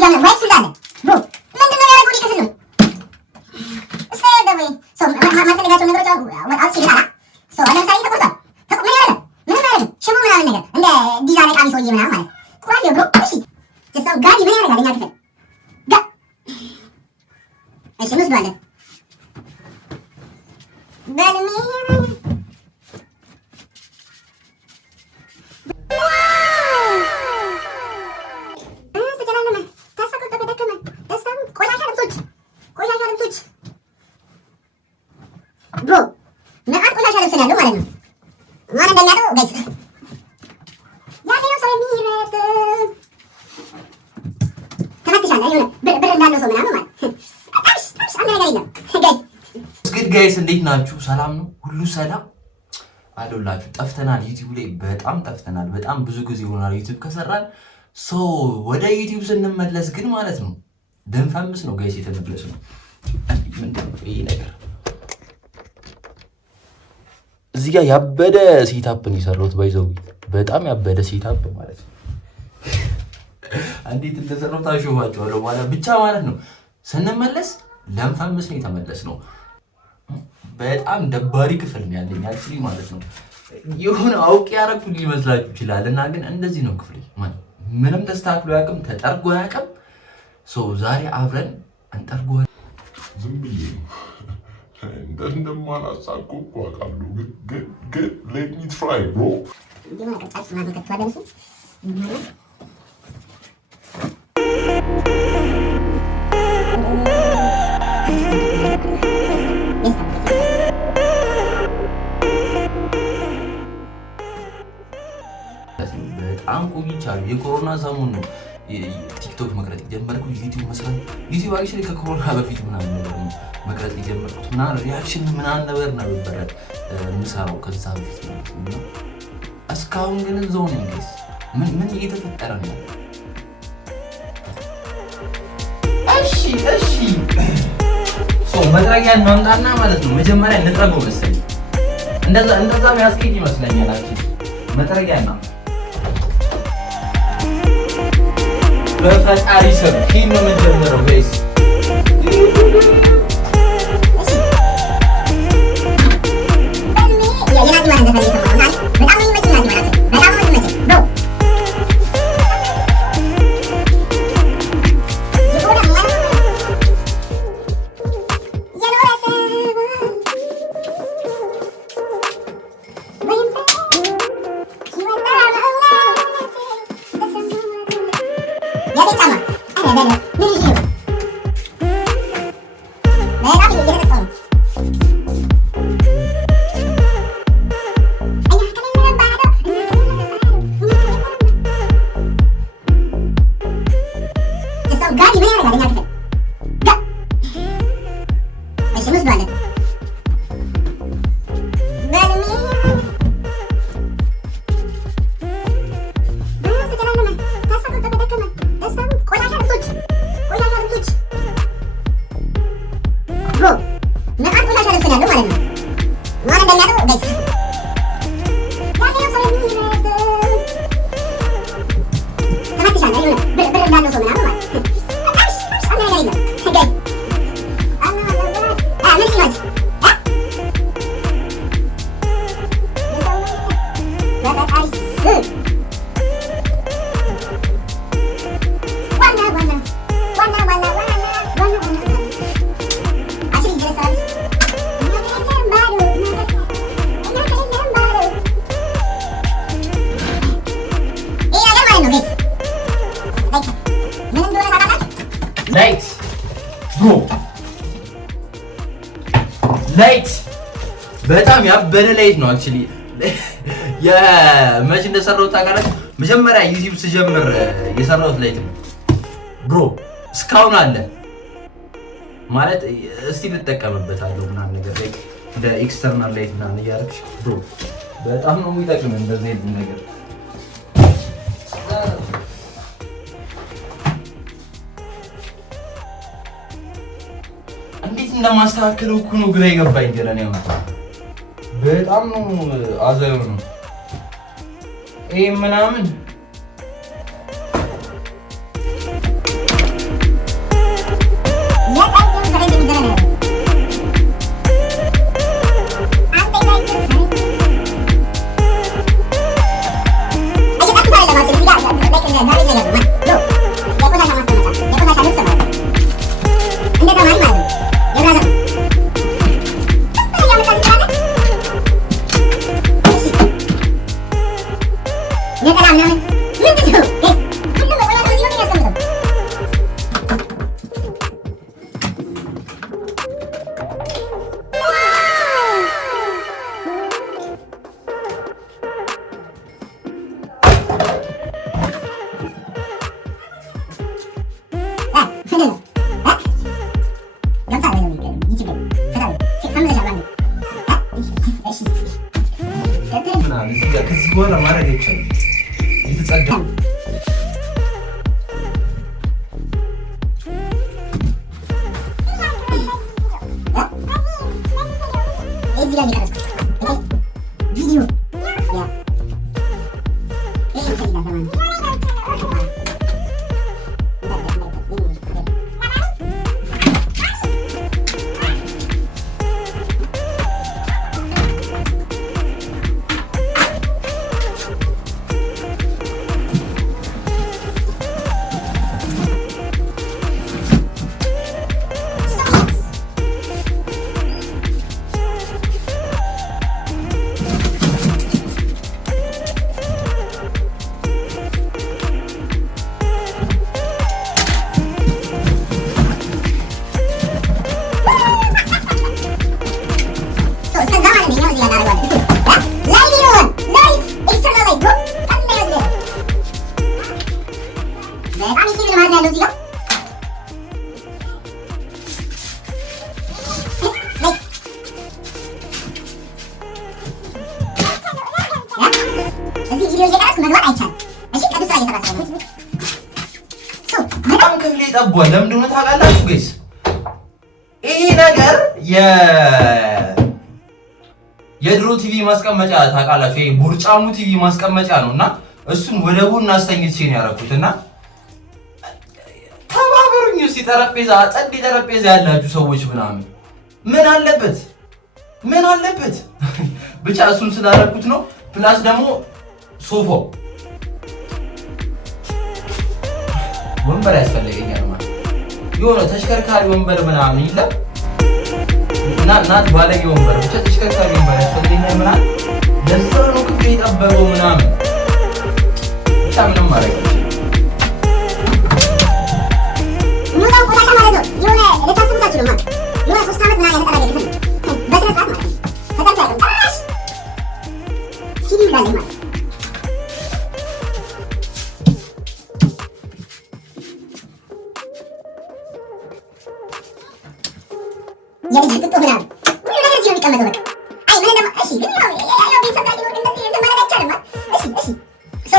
እዚህ ጋር ዋይት እንዳለ ብሮ ምንድነው ያደረገው? ሊከስል ነው እስከ ደበይ ሶ ማንተጋቸው ነገሮች አውጥ ሲላላ ሶ ለምሳሌ ተቆጣ ምን ያለ ምን ማለት ሽቦ ምናምን ነገር እንደ ዲዛይን ቃሚ ሰውዬ ምናምን ማለት ቆይ ብሮ እሺ ተሰው ጋዲ ምን ያደርጋል? እኛ ክፍል ጋ እሺ ሙስ ባለ በልሚ ብሮ መዓት ቆሻሻ ልብስ ነው ያለው ማለት ነው። ማን እንደሚያውቀው ጋይስ ያለው ሰው የሚረጥ ተመትሻለህ የሆነ ብር እንዳለው ሰው ምናምን ማለት ታሽ አንድ ነገር የለም ጋይስ። እስኪ ጋይስ እንዴት ናችሁ? ሰላም ነው? ሁሉ ሰላም አሉላችሁ? ጠፍተናል፣ ዩቲዩብ ላይ በጣም ጠፍተናል። በጣም ብዙ ጊዜ ሆኗል ዩቲዩብ ከሰራን። ሶ ወደ ዩቲዩብ ስንመለስ ግን ማለት ነው ደንፈምስ ነው ጋይስ የተመለስ ነው። ምንድነው ይሄ ነገር? እዚህ ጋር ያበደ ሴታፕ ነው የሰራሁት። ባይዘው በጣም ያበደ ሴታፕ ማለት ነው። እንዴት እንደሰራሁት ታሽዋቸዋለሁ ማለት ብቻ ማለት ነው። ስንመለስ ለንፈምስ ነው የተመለስ ነው። በጣም ደባሪ ክፍል ነው ያለኝ አክቹሊ ማለት ነው። የሆነ አውቄ ያረኩት ሊመስላችሁ ይችላል እና ግን እንደዚህ ነው ክፍሌ ማለት ምንም ተስተካክሎ ያቅም ተጠርጎ ያቅም። ሶ ዛሬ አብረን እንጠርጎ ዝም ብዬ እንደማላሳኩ እኮ አውቃለሁ፣ ግን ሌት ሚ ትራይ ብሮ። በጣም ቆይቻለሁ። የኮሮና ሰሞን ነው ቲክቶክ መቅረጥ የጀመርኩት። ዩቲዩብ መስራት ዩቲዩብ አክቹሊ ከኮሮና በፊት ምናምን ነገር ነው መቅረጥ የጀመርኩት። ምናምን ሪአክሽን ምናምን ነበር የምሰራው ከዛ በፊት ነው። እስካሁን ግን እዛው ነኝ ጋይስ። ምን እየተፈጠረ ነው? እሺ ሶ መጥረጊያ እናምጣና ማለት ነው መጀመሪያ እንጥረገው መሰለኝ። እንደዛ የሚያስኬድ ይመስለኛል። አክቹሊ መጥረጊያ እናምጣ በፈጣሪ ስም። ይሄን ነው የምንጀምረው ጋይስ። ላይት በጣም ያበደ ላይት ነው አክቹሊ። የመች እንደሰራሁት ታውቃላችሁ? መጀመሪያ ዩቲዩብ ስጀምር የሰራሁት ላይት ነው ብሮ። እስካሁን አለ ማለት እስቲ ልጠቀምበታለሁ ምናምን ነገር ላይ እንደ ኤክስተርናል ላይት ምናምን እያደረግሽ ብሮ በጣም ነው የሚጠቅም እንደዚህ ነገር። እንዴት እንደማስተካከለው እኮ ነው ግራ የገባኝ። ገና ነው በጣም ነው አዛዩ ነው ይሄ ምናምን ነጠላ ምናምን ምንድን ነው? ሁሉም በቆዳ ነው እዚህ ያስቀምጠው። ከዚህ በኋላ ማድረግ አይቻልም። የተጸዳ በጣም ክፍሌ ጠቧል። ለምን እንደሆነ ታውቃላችሁ ጋይስ? ይሄ ነገር የድሮ ቲቪ ማስቀመጫ ታውቃላችሁ? ይሄ ቡርጫሙ ቲቪ ማስቀመጫ ነው እና እሱን ወደ ጎን አስተኝቼ ነው ያደረኩት እና ተባበሩኝ እስኪ ጠረጴዛ ጸድ ጠረጴዛ ያላችሁ ሰዎች ምናምን ምን አለበት ብቻ እሱን ስላደረኩት ነው። ፕላስ ደግሞ ሶፋው ወንበር ያስፈልገኛል ማለት የሆነ ተሽከርካሪ ወንበር ምናምን የለም እና እናት ባለጌ ወንበር ብቻ ተሽከርካሪ ወንበር ያስፈልገኛል ምናምን ለዛ ነው ክፍሌ የጠበበው ምናምን ብቻ ምንም ማድረግ ሙታው ቆሻሻ ማለት ነው። የሆነ ለታስቡታችሁ ነው ማለት የሆነ 3 ዓመት ምናምን ያተጠራገ ይፈል በስነ ስርዓት ማለት ነው። ተጠንቀቁ ታሽ ሲዲ ይላል ማለት የልጅ ጥጡ ምናምን ሁሉ ነገር እዚህ ነው የሚቀመጠው። በቃ አይ ምን እንደማ እሺ ግን ያው ቤተሰብ ጋር ሊኖር እንደዚህ እንትን ማለት አይቻልም። እሺ ሶ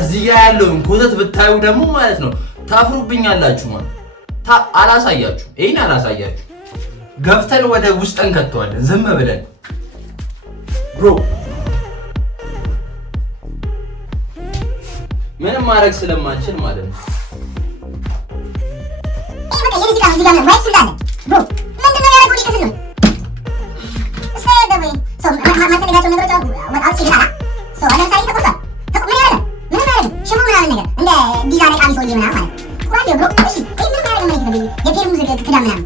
እዚህ ጋር ያለውን ኮተት ብታዩ ደግሞ ማለት ነው ታፍሩብኛላችሁ ማለት አላሳያችሁ ይሄን አላሳያችሁ ገፍተን ወደ ውስጥ እንከተዋለን ዝም ብለን ብሮ ምንም ማድረግ ስለማንችል ማለት ነው። የልጅ ቃል እዚህ ጋር ነው ዋይት እንዳለ ብሮ ምንድን ነው ያደረገው? ሊከስል ነው እስከ ደበይ ሶ ማተነጋቸው ነገሮች አውጥ ሲላላ ሶ ለምሳሌ ተቆጣ ምን ያደረገ ምን ያደረገ ሽቦ ምናምን ነገር እንደ ዲዛይን ቃሚ ሰውዬ ምናምን ማለት ቁራዴ ብሮ እሺ ምን ያደረገ ነው ይፈልግ የፊልሙ ዝግ ክዳን ምናምን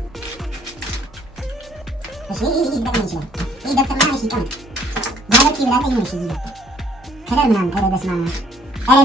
እሺ ይደረግ ይችላል ይደረግ ምናምን እሺ ቀመጥ ማለት ይብላል ይሁን እሺ እዚህ ከለር ምናምን ኧረ በስመ አብ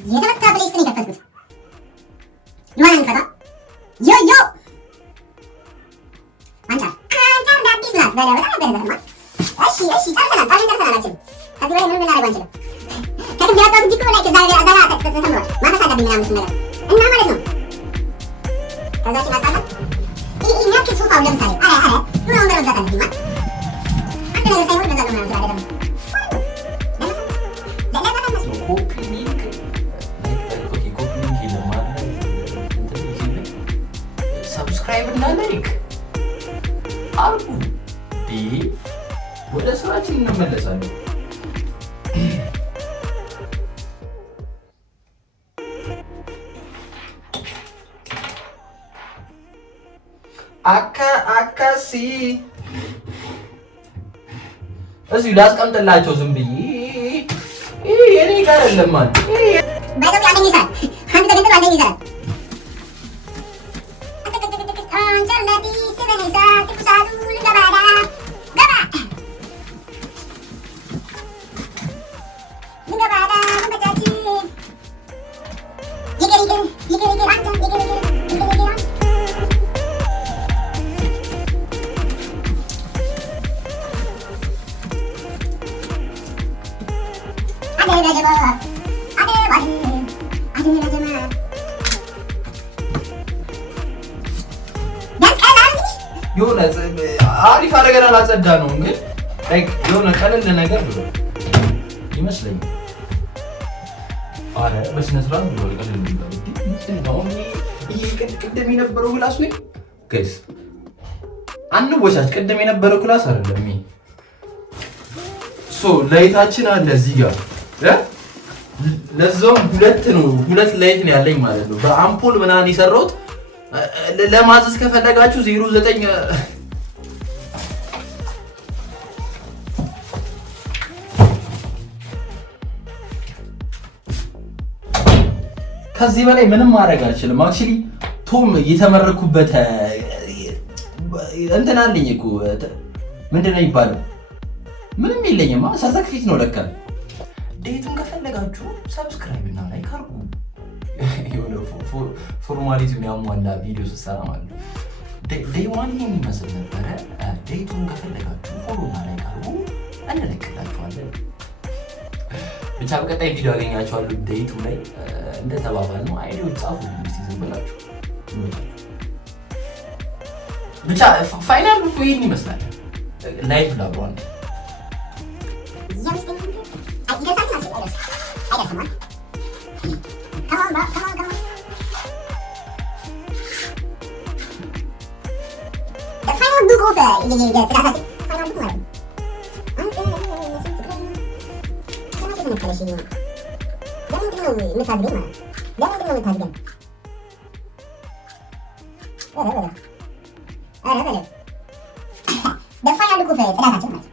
የተመታ ፕሌስትን የከፈትኩት ማን እንፈታ ዮ አንተ እንዳዲስ ናት በላ በጣም በለማ እሺ ጨርሰናል አችልም ከዚህ በላይ ምንም ልናደርግ አንችልም። ከዚህ ያጣው እንጂ ኮላይ ከዛ ጋር አዛራ ተተምሯል ማፈስ አለብኝ ምናምን እሱ ነገር እና ማለት ነው። ከዛ ሲመጣና እኛ ከሶፋው ለምሳሌ አረ ምን ወንበር ወዛት አለብኝ ማለት አንተ ነገር ሳይሆን በዛ ነው ምናምን አይደለም አካሲ እዚህ ላስቀምጥላቸው ዝም ብዬ የኔ ጋር አይደለም ማለት ባይዘው ያለኝ ይሳል አንድ ነገር ያለኝ ይሳል አንቸርናቲ ሲበኔሳ ትኩሳቱ ልገባዳ ገባ ልገባዳ ገባታች ይገር አንተ ይገር የሆነ አሪፍ አደረገን አላጸዳ ነው ግን የሆነ ቀለል ነገር ብሎ ይመስለኛል። አረ በስነ ስርዓት ብሎ ቀለል ብሎ ይሄ ቅድም የነበረው ክላስ ወይ ጋይስ አንወሻች ቅድም የነበረው ክላስ አይደለም። ላይታችን አለ እዚህ ጋር ለዛውም ሁለት ላይት ነው ያለኝ ማለት ነው። በአምፖል ምናምን የሰራሁት ለማዘዝ ከፈለጋችሁ 09 ከዚህ በላይ ምንም ማድረግ አልችልም። አክቹሊ ቶም የተመረኩበት እንትን አለኝ እኮ ምንድን ነው የሚባለው? ምንም የለኝማ ሰዘክፊት ነው ለካ። ዴቱን ከፈለጋችሁ ሰብስክራይብ እና ላይክ አድርጉ። የሆነ ፎርማሊቲ የሚያሟላ ቪዲዮ ስትሰራ ማለት ነው። ዴይ ዋን ይሄን ይመስል ነበረ። ዴቱን ከፈለጋችሁ ፎሎ እና ላይክ አድርጉ፣ እንለቅላችኋለን። ብቻ በቀጣይ ቪዲዮ አገኛችኋለሁ። ዴቱ ላይ እንደተባባል ነው አይዲዎች ጻፉ እስቲ ዝም ብላችሁ። ብቻ ፋይናል ሉክ ይሄን ይመስላል። ላይቭ ላብሯል ደፋ ያሉ ኩፈ ጽዳታችን ማለት